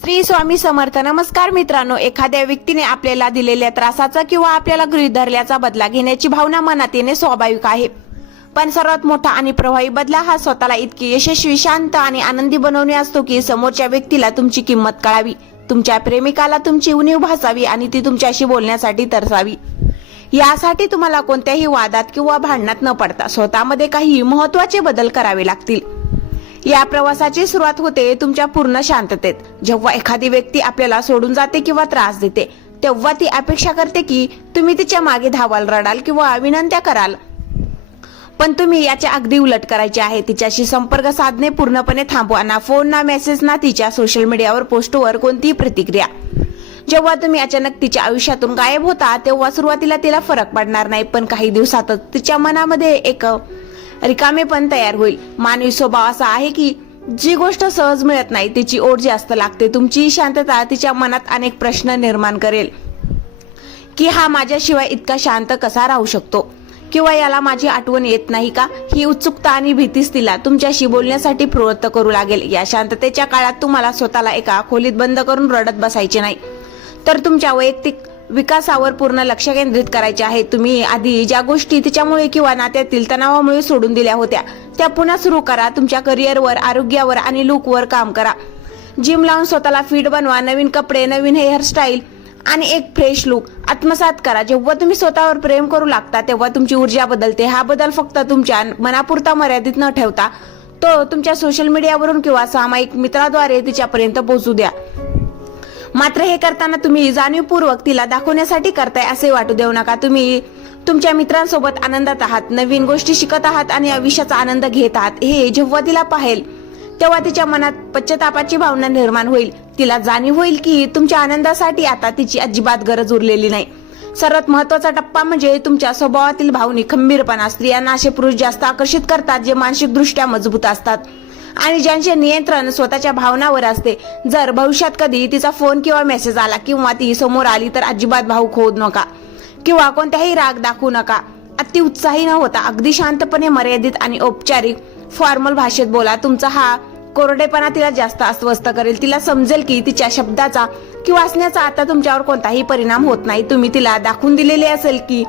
श्री स्वामी समर्थ. नमस्कार मित्रांनो, एखाद्या व्यक्तीने आपल्याला दिलेल्या त्रासाचा किंवा आपल्याला गृहीत धरल्याचा बदला घेण्याची भावना मनात येणे स्वाभाविक आहे. पण सर्वात मोठा आणि प्रभावी बदला हा स्वतःला इतकी यशस्वी, शांत आणि आनंदी बनवणे असतो की समोरच्या व्यक्तीला तुमची किंमत कळावी, तुमच्या प्रेमिकाला तुमची उणीव भासावी आणि ती तुमच्याशी बोलण्यासाठी तरसावी. यासाठी तुम्हाला कोणत्याही वादात किंवा भांडणात न पडता स्वतःमध्ये काही महत्त्वाचे बदल करावे लागतील. या प्रवासाची सुरुवात होते तुमच्या पूर्ण शांततेत. जेव्हा एखादी व्यक्ती आपल्याला सोडून जाते किंवा त्रास देते, तेव्हा ती अपेक्षा करते की तुम्ही तिच्या मागे धावाल, रडाल किंवा विनंत्या कराल. पण तुम्ही याचे अगदी उलट करायचे आहे. तिच्याशी संपर्क साधणे पूर्णपणे थांबवा. ना फोन, ना मेसेज, ना तिच्या सोशल मीडियावर पोस्टवर कोणतीही प्रतिक्रिया. जेव्हा तुम्ही अचानक तिच्या आयुष्यातून गायब होता तेव्हा सुरुवातीला तिला फरक पडणार नाही, पण काही दिवसातच तिच्या मनामध्ये एक रिकामेपण तयार होईल. मानवी स्वभाव असा आहे की जी गोष्ट सहज मिळत नाही तिची ओढ जास्त लागते. तुमची शांतता तिच्या मनात अनेक प्रश्न निर्माण करेल की हा माझ्याशिवाय इतका शांत कसा राहू शकतो, किंवा याला माझी आठवण येत नाही का. ही उत्सुकता आणि भीतीच तिला तुमच्याशी बोलण्यासाठी प्रवृत्त करू लागेल. या शांततेच्या काळात तुम्हाला स्वतःला एका खोलीत बंद करून रडत बसायचे नाही, तर तुमच्या वैयक्तिक विकासावर पूर्ण लक्ष केंद्रित करायचे आहे. तुम्ही आधी ज्या गोष्टी तिच्यामुळे किंवा नात्यातील तणावामुळे सोडून दिल्या होत्या त्या पुन्हा सुरू करा. तुमच्या करिअरवर, आरोग्यावर आणि लुकवर काम करा. जिम लावून स्वतःला फिट बनवा. नवीन कपडे, नवीन हेअरस्टाईल आणि एक फ्रेश लुक आत्मसात करा. जेव्हा तुम्ही स्वतःवर प्रेम करू लागता तेव्हा तुमची ऊर्जा बदलते. हा बदल फक्त तुमच्या मनापुरता मर्यादित न ठेवता तो तुमच्या सोशल मीडियावरून किंवा सामायिक मित्राद्वारे तिच्यापर्यंत पोहोचू द्या. मात्र हे करताना तुम्ही जाणीवपूर्वक तिला दाखवण्यासाठी करताय असे वाटू देऊ नका. तुम्ही तुमच्या मित्रांसोबत आनंदात आहात, नवीन गोष्टी शिकत आहात आणि आयुष्याचा आनंद घेत आहात. हे जेव्हा तिला पाहेल तेव्हा तिच्या मनात पश्चातापाची भावना निर्माण होईल. तिला जाणीव होईल की तुमच्या आनंदासाठी आता तिची अजिबात गरज उरलेली नाही. सर्वात महत्वाचा टप्पा म्हणजे तुमच्या स्वभावातील भावनिक खंबीरपणा. स्त्रियांना असे पुरुष जास्त आकर्षित करतात जे मानसिकदृष्ट्या मजबूत असतात आणि ज्यांचे नियंत्रण स्वतःच्या भावनावर असते. जर भविष्यात कधी तिचा फोन किंवा मेसेज आला किंवा ती समोर आली तर अजिबात भावुक होऊ नका किंवा कोणत्याही राग दाखवू नका. अति उत्साही न होता अगदी शांतपणे, मर्यादित आणि औपचारिक फॉर्मल भाषेत बोला. तुमचा हा कोरडेपणा तिला जास्त अस्वस्थ करेल. तिला समजेल की तिच्या शब्दाचा किंवा असण्याचा आता तुमच्यावर कोणताही परिणाम होत नाही. तुम्ही तिला दाखवून दिलेले असेल की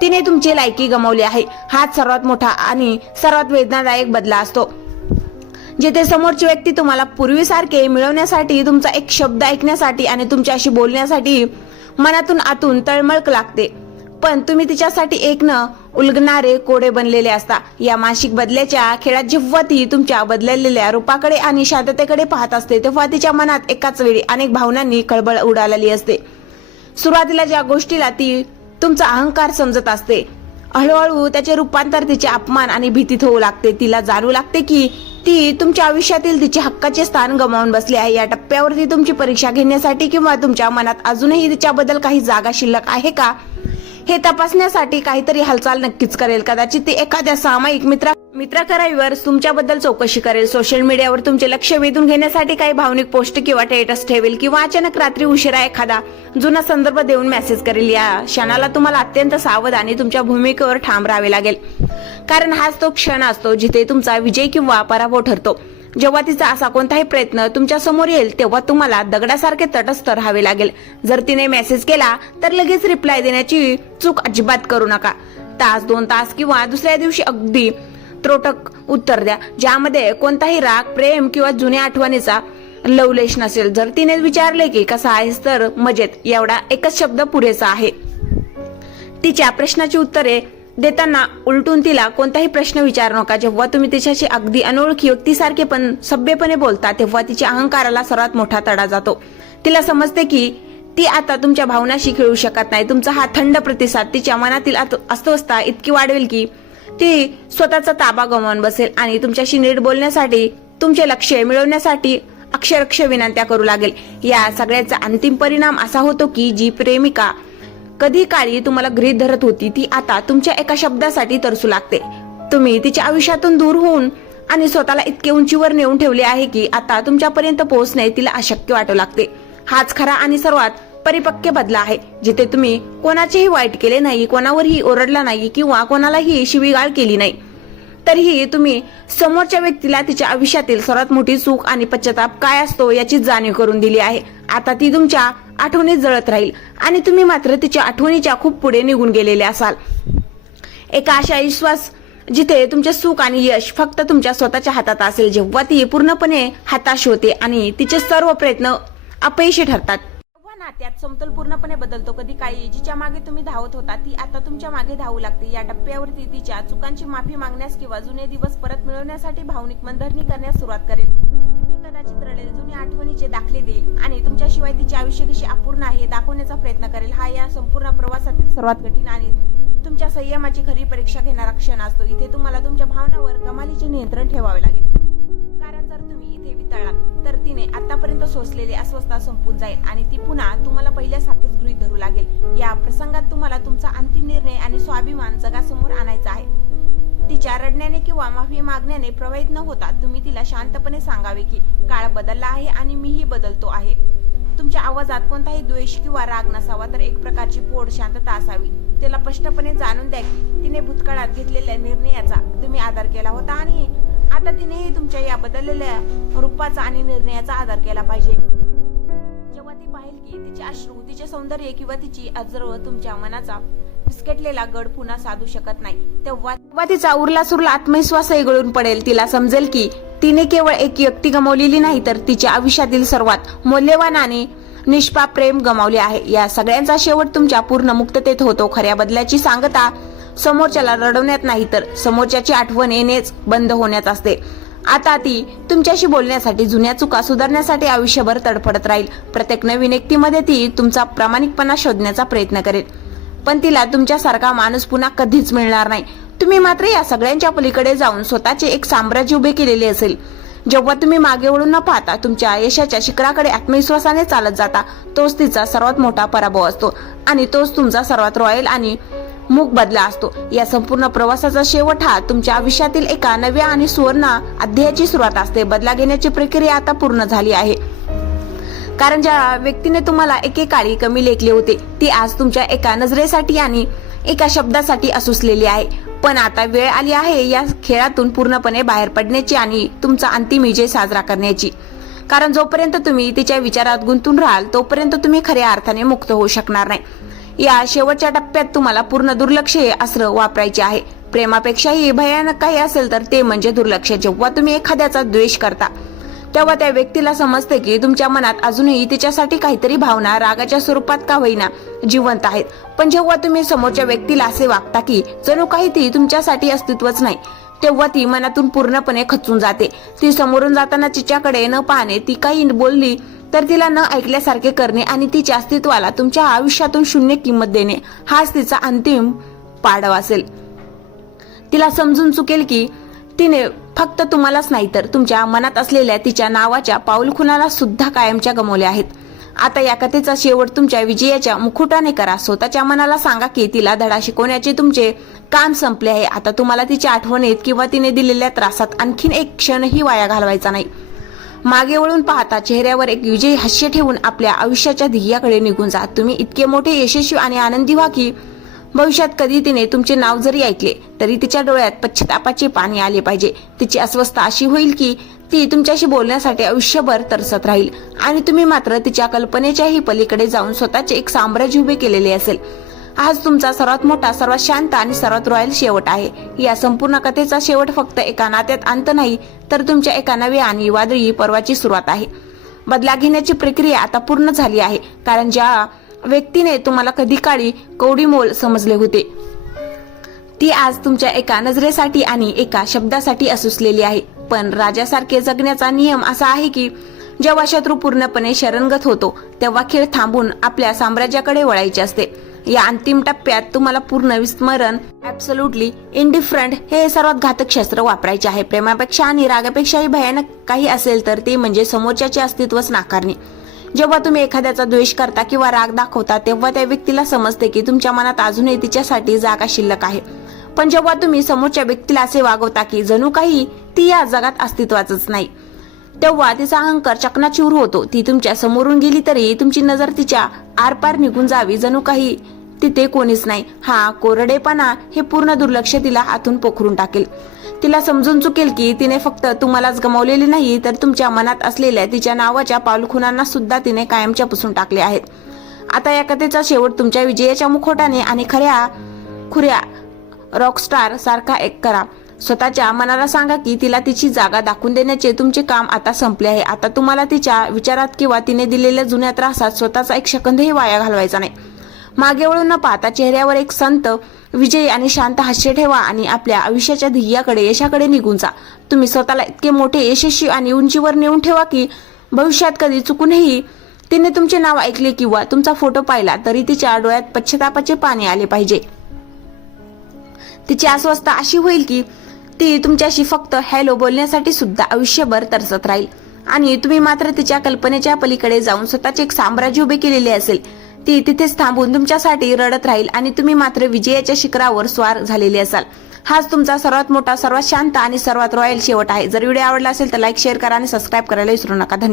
तिने तुमची लायकी गमावली आहे. हाच सर्वात मोठा आणि सर्वात वेदनादायक बदला असतो. जिथे समोरची व्यक्ती तुम्हाला पूर्वीसारखे मिळवण्यासाठी, तुमचा एक शब्द ऐकण्यासाठी आणि तुमच्याशी बोलण्यासाठी मनातून आतून तळमळ लागते, पण तुम्ही तिच्यासाठी एक न उलगणारे कोडे बनलेले असता. या मानसिक बदल्याच्या खेळात जेव्हा ती तुमच्या बदललेल्या रूपाकडे आणि शांततेकडे पाहत असते तेव्हा तिच्या मनात एकाच वेळी अनेक भावनांनी खळबळ उडालेली असते. सुरुवातीला ज्या गोष्टीला ती तुमचा अहंकार समजत असते, हळूहळू त्याचे रूपांतर तिचे अपमान आणि भीतीत होऊ लागते. तिला जाणवू लागते की ती तुमच्या आयुष्यातील तिचे हक्काचे स्थान गमावून बसली आहे. या टप्प्यावरती तुमची परीक्षा घेण्यासाठी किंवा तुमच्या मनात अजूनही तिच्याबद्दल काही जागा शिल्लक आहे का हे तपासण्यासाठी काहीतरी हालचाल नक्कीच करेल. कदाचित ती एखाद्या सामायिक मित्रकराईवर तुमच्याबद्दल चौकशी करेल, सोशल मीडियावर तुमचे लक्ष वेधून घेण्यासाठी काही भावनिक पोस्ट किंवा स्टेटस ठेवेल किंवा अचानक रात्री उशिरा एखादा जुना संदर्भ देऊन मेसेज करेल. या क्षणाला तुम्हाला अत्यंत सावध आणि तुमच्या भूमिकेवर ठाम राहावे लागेल, कारण हाच तो क्षण असतो जिथे तुमचा विजय किंवा पराभव ठरतो. जेव्हा तिचा असा कोणताही प्रयत्न तुमच्या समोर येईल तेव्हा तुम्हाला दगडासारखे तटस्थ राहावे लागेल. जर तिने मेसेज केला तर लगेच रिप्लाय देण्याची चूक अजिबात करू नका. तास, 2 तास किंवा दुसऱ्या दिवशी अगदी त्रोटक उत्तर द्या, ज्यामध्ये कोणताही राग, प्रेम किंवा जुन्या आठवणीचा लवलेश नसेल. जर तिने विचारले की कसा आहेस तर मजेत, एवढा एकच शब्द पुरेसा आहे. तिच्या प्रश्नाची उत्तरे देताना उलटून तिला कोणताही प्रश्न विचारू नका. जेव्हा तुम्ही तिच्याशी अगदी अनोळखी व्यक्तीसारखे पण सभ्यपणे बोलता तेव्हा तिच्या अहंकाराला सर्वात मोठा तडा जातो. तिला समजते की ती आता तुमच्या भावनाशी खेळू शकत नाही. तुमचा हा थंड प्रतिसाद तिच्या मनातील अस्वस्थता इतकी वाढवेल की ती स्वतःचा ताबा गमावून बसेल आणि तुमच्याशी नीट बोलण्यासाठी, तुमचे लक्ष मिळवण्यासाठी अक्षरशः विनंत्या करू लागेल. या सगळ्याचा अंतिम परिणाम असा होतो की जी प्रेमिका कधी काळी तुम्हाला गृहीत धरत होती ती आता तुमच्या एका शब्दासाठी तरसू लागते. तुम्ही तिच्या आयुष्यातून दूर होऊन आणि स्वतःला इतके उंचीवर नेऊन ठेवले आहे की आता तुमच्यापर्यंत पोहोचणे तिला अशक्य वाटू लागते. हाच खरा आणि सर्वात परिपक्व बदला आहे, जिथे तुम्ही कोणाचेही वाईट केले नाही, कोणावरही ओरडला नाही किंवा कोणालाही शिवीगाळ केली नाही. तरीही तुम्ही समोरच्या व्यक्तीला तिच्या आयुष्यातील सर्वात मोठी चूक आणि पश्चाताप काय असतो याची जाणीव करून दिली आहे. आता ती तुमच्या आठवणीत जळत राहील आणि तुम्ही मात्र तिच्या आठवणीच्या खूप पुढे निघून गेलेले असाल. एका अशा विश्वास जिथे तुमचे सुख आणि यश फक्त तुमच्या स्वतःच्या हातात असेल, जेव्हा ती पूर्णपणे हताश होते आणि तिचे सर्व प्रयत्न अपयशी ठरतात, तेव्हा नात्यात समतोल पूर्णपणे बदलतो. कधी काळी जिच्या मागे तुम्ही धावत होता ती आता तुमच्या मागे धावू लागते. या टप्प्यावरती तिच्या चुकांची माफी मागण्यास किंवा जुने दिवस परत मिळवण्यासाठी भावनिक मनधरणी करण्यास सुरुवात करेल. ती कदाचित रडेल, जुन्या आठवणीचे दाखले देईल आणि तुमच्याशिवाय तिचे आयुष्य कशी अपूर्ण आहे हे दाखवण्याचा प्रयत्न करेल. हा या संपूर्ण प्रवासातील सर्वात कठीण आणि तुमच्या संयमाची खरी परीक्षा घेणारा क्षण असतो. इथे तुम्हाला तुमच्या भावनांवर कमालीचे नियंत्रण ठेवावे लागेल, कारण जर तुम्ही इथे वितळलात तर तिने आतापर्यंत सोसलेली अस्वस्थता संपून जाईल आणि ती पुन्हा तुम्हाला पहिल्यासारखेच गृहीत धरू लागेल. या प्रसंगात तुम्हाला तुमचा अंतिम निर्णय आणि स्वाभिमान जगासमोर आणायचा आहे. तिच्या रडण्याने किंवा माफी मागण्याने प्रभावित न होता तुम्ही तिला शांतपणे सांगावे की काळ बदलला आहे आणि मीही बदलतो आहे. तुमच्या आवाजात कोणताही द्वेष किंवा राग नसावा, तर एक प्रकारची पोढ शांतता असावी. तिला स्पष्टपणे जाणून द्या की तिने भूतकाळात घेतलेल्या निर्णयाचा तुम्ही आदर केला होता आणि आता तिनेही तुमच्या या बदललेल्या रूपाचा आणि निर्णयाचा आदर केला पाहिजे. जेव्हा ती पाहिल की तिचे अश्रू, तिचे सौंदर्य किंवा तिची अजर तुमच्या मनाचा विस्कटलेला गड पुन्हा साधू शकत नाही, तेव्हा तिचा उरला सुरला आत्मविश्वासही गळून पडेल. तिला समजेल की तिने केवळ एक व्यक्ती गमावलेली नाही, तर तिच्या आयुष्यातील सर्वात मौल्यवान आणि निष्पाप प्रेम गमावले आहे. या सगळ्यांचा शेवट तुमच्या पूर्ण मुक्ततेत होतो. खऱ्या बदलाची सांगता समोरच्याला रडवण्यात नाही, तर समोरच्याची आठवण येणेच बंद होण्यात असते. आता ती तुमच्याशी बोलण्यासाठी, जुन्या चुका सुधारण्यासाठी आयुष्यभर तडफडत राहील. प्रत्येक नवीन व्यक्तीमध्ये ती तुमचा प्रामाणिकपणा शोधण्याचा प्रयत्न करेल, पण तिला तुमच्यासारखा माणूस पुन्हा कधीच मिळणार नाही. तुम्ही मात्र या सगळ्यांच्या पलीकडे जाऊन स्वतःचे एक साम्राज्य उभे केलेले असेल. जेव्हा तुम्ही मागे वळून न पाहता तुमच्या यशाच्या शिखराकडे आत्मविश्वासाने चालत जाता, तोच तिचा सर्वात मोठा पराभव असतो आणि तोच तुमचा सर्वात रॉयल आणि मूक बदला असतो. या संपूर्ण प्रवासाचा शेवट हा तुमच्या आयुष्यातील एका नव्या आणि सुवर्ण अध्यायाची सुरुवात असते. बदला घेण्याची प्रक्रिया आता पूर्ण झाली आहे, कारण ज्या व्यक्तीने तुम्हाला एकेकाळी कमी लेखले होते ती आज तुमच्या एका नजरेसाठी आणि एका शब्दासाठी असुसलेली आहे. पण आता वेळ आली आहे या खेळातून पूर्णपणे बाहेर पडण्याची आणि तुमचा अंतिम विजय साजरा करण्याची. कारण जोपर्यंत तुम्ही तिच्या विचारात गुंतून राहाल तोपर्यंत तुम्ही खऱ्या अर्थाने मुक्त होऊ शकणार नाही. या शेवटच्या टप्प्यात तुम्हाला पूर्ण दुर्लक्ष हे अस्त्र वापरायचे आहे. प्रेमापेक्षाही भयानक काही असेल तर ते म्हणजे दुर्लक्ष. जेव्हा तुम्ही एखाद्याचा द्वेष करता तेव्हा त्या व्यक्तीला समजते की तुमच्या मनात अजूनही तिच्यासाठी काहीतरी भावना रागाच्या स्वरूपात का होईना जिवंत आहेत. पण जेव्हा तुम्ही समोरच्या व्यक्तीला असे वागता की जणू काही ती तुमच्यासाठी अस्तित्वच नाही, तेव्हा ती मनातून पूर्णपणे खचून जाते. ती समोरून जाताना तिच्याकडे न पाहणे, ती काही बोलली तर तिला न ऐकल्यासारखे करणे आणि तिच्या अस्तित्वाला तुमच्या आयुष्यातून शून्य किंमत देणे हाच तिचा अंतिम पाडव असेल. तिला समजून चुकेल की तिने फक्त तुम्हालाच नाही तर तुमच्या मनात असलेल्या तिच्या नावाच्या पाऊलखुणाला सुद्धा कायमच्या गमावल्या आहेत. आता या कथेचा शेवट तुमच्या विजयाच्या मुकुटाने करा. स्वतःच्या मनाला सांगा की तिला धडा शिकवण्याचे तुमचे काम संपले आहे. आता तुम्हाला तिच्या आठवणीत किंवा तिने दिलेल्या त्रासात आणखीन एक क्षणही वाया घालवायचा नाही. मागे वळून पाहता चेहऱ्यावर एक विजयी हास्य ठेवून आपल्या आयुष्याच्या ध्येयाकडे निघून जा. तुम्ही इतके मोठे यशस्वी आणि आनंदी व्हा की भविष्यात कधी तिने तुमचे नाव जरी ऐकले तरी तिच्या डोळ्यात पश्चातापाचे पाणी आले पाहिजे. तिची अस्वस्थता अशी होईल की ती तुमच्याशी बोलण्यासाठी आयुष्यभर तरसत राहील आणि तुम्ही मात्र तिच्या कल्पनेच्याही पलीकडे जाऊन स्वतःचे एक साम्राज्य उभे केलेले असेल. आज तुमचा सर्वात मोठा, सर्वात शांत आणि सर्वात रॉयल शेवट आहे. या संपूर्ण कथेचा शेवट फक्त एका नात्यात अंत नाही, तर तुमच्या एका नव्या आणि वादळी पर्वाची सुरुवात आहे. बदला घेण्याची प्रक्रिया आता पूर्ण झाली आहे, कारण ज्या व्यक्तीने तुम्हाला कधी काळी कवडीमोल समजले होते ती आज तुमच्या एका नजरेसाठी आणि एका शब्दासाठी असुसलेली आहे. पण राजासारखे जगण्याचा नियम असा आहे की जेव्हा शत्रू पूर्णपणे शरणगत होतो तेव्हा खेळ थांबून आपल्या साम्राज्याकडे वळायचे असते. या अंतिम टप्प्यात तुम्हाला पूर्ण विस्मरण, ऍब्सोल्युटली इंडिफरंट हे सर्वात घातक शस्त्र वापरायचे आहे. प्रेमापेक्षा आणि रागापेक्षाही भयानक काही असेल तर ते म्हणजे समोरच्याचे अस्तित्वच नाकारणे. जेव्हा तुम्ही एखाद्याचा द्वेष करता किंवा राग दाखवता तेव्हा त्या व्यक्तीला समजते की तुमच्या मनात अजूनही तिच्यासाठी जागा शिल्लक आहे. पण जेव्हा तुम्ही समोरच्या व्यक्तीला असे वागवता की जणू काही ती या जगात अस्तित्वाचंच नाही, तेव्हा तिचा अहंकार चकनाचूर होतो. ती तुमच्या समोरून गेली तरी तुमची नजर तिच्या आरपार निघून जावी, जणू काही तिथे कोणीच नाही. हा कोरडेपणा, हे पूर्ण दुर्लक्ष तिला आतून पोखरून टाकेल. तिला समजून चुकेल की तिने फक्त तुम्हालाच गमावलेले नाही तर तुमच्या मनात असलेल्या तिच्या नावाच्या पाऊलखुणांना सुद्धा तिने कायमच्या पुसून टाकले आहेत. आता या कथेचा शेवट तुमच्या विजयाच्या मुखवट्याने आणि खुऱ्या रॉकस्टार सारखा एक करा. स्वतःच्या मनाला सांगा की तिला तिची जागा दाखवून देण्याचे तुमचे काम आता संपले आहे. आता तुम्हाला तिच्या विचारात किंवा तिने दिलेल्या जुन्या त्रासात स्वतःचा एक सेकंदही वाया घालवायचा नाही. मागे वळून न पाहता चेहऱ्यावर एक संत, विजयी आणि शांत हास्य ठेवा आणि आपल्या आयुष्याच्या ध्येयाकडे, यशाकडे निघून जा. तुम्ही स्वतःला इतके मोठे, यशस्वी आणि उंचीवर नेऊन ठेवा की भविष्यात कधी चुकूनही तिने तुमचे नाव ऐकले किंवा तुमचा फोटो पाहिला तरी तिच्या डोळ्यात पश्चातापाचे पाणी आले पाहिजे. तिची अस्वस्थता अशी होईल की ती तुमच्याशी फक्त हॅलो बोलण्यासाठी सुद्धा आयुष्यभर तरसत राहील आणि तुम्ही मात्र तिच्या कल्पनेच्या पलीकडे जाऊन स्वतःचे एक साम्राज्य उभे केलेले असेल. ती तिथेच थांबून तुमच्यासाठी रडत राहील आणि तुम्ही मात्र विजयाच्या शिखरावर स्वार झालेले असाल. हाच तुमचा सर्वात मोठा, सर्वात शांत आणि सर्वात रॉयल शेवट आहे. जर व्हिडिओ आवडला असेल तर लाईक, शेअर करा आणि सबस्क्राईब करायला विसरू नका. धन्यवाद.